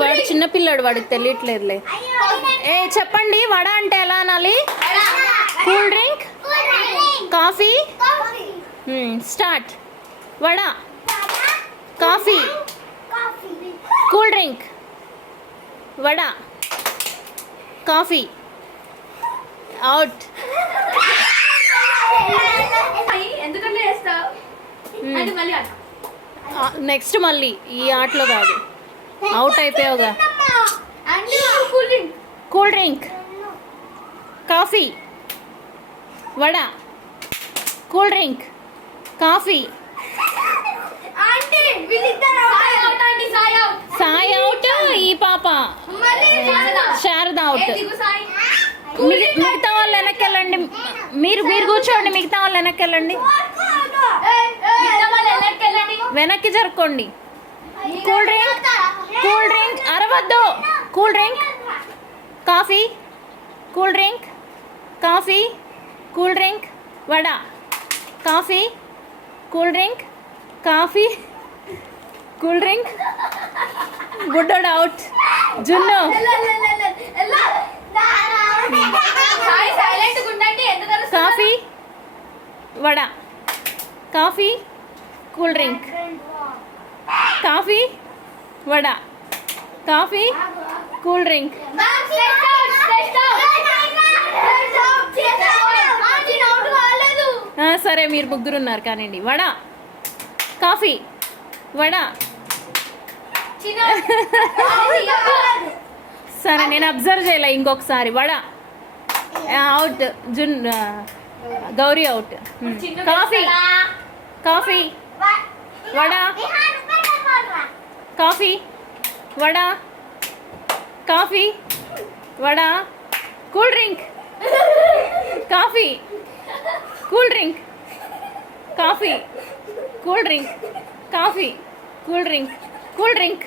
వాడు చిన్నపిల్లాడు, వాడికి తెలియట్లేదులే. ఏ చెప్పండి, వడ అంటే ఎలా అనాలి? Cool drink, coffee. Start. Vada, coffee, cool drink, vada, coffee. Out. Next మళ్ళీ ఈ ఆటలో కాదు, అవుట్ అయిపోయావుగా. Cool drink, coffee, vada, cool drink, coffee. Sai out, ఈ పాప శారద అవుట్. మిగతా వాళ్ళు వెనక్కి వెళ్ళండి. మీరు కూర్చోండి, మిగతా వాళ్ళు వెనక్కి వెళ్ళండి, వెనక్కి జరుపుకోండి. కూల్ డ్రింక్ అరవద్దు. Cool drink, coffee, cool drink, coffee, cool drink, vada, coffee, cool drink, coffee, cool drink. బుడ్డోడు అవుట్. జున్ను, coffee, vada, coffee, cool drink, coffee, vada, coffee, cool drink. సరే, మీరు ముగ్గురు ఉన్నారు కానివ్వండి. వడ, కాఫీ, వడ. సరే, నేను అబ్జర్వ్ చేయలే, ఇంకొకసారి. Vada out. Gauri out. Coffee, coffee, vada, coffee, vada, coffee, vada, cool drink, coffee, cool drink, coffee, cool drink, coffee, cool drink, cool drink.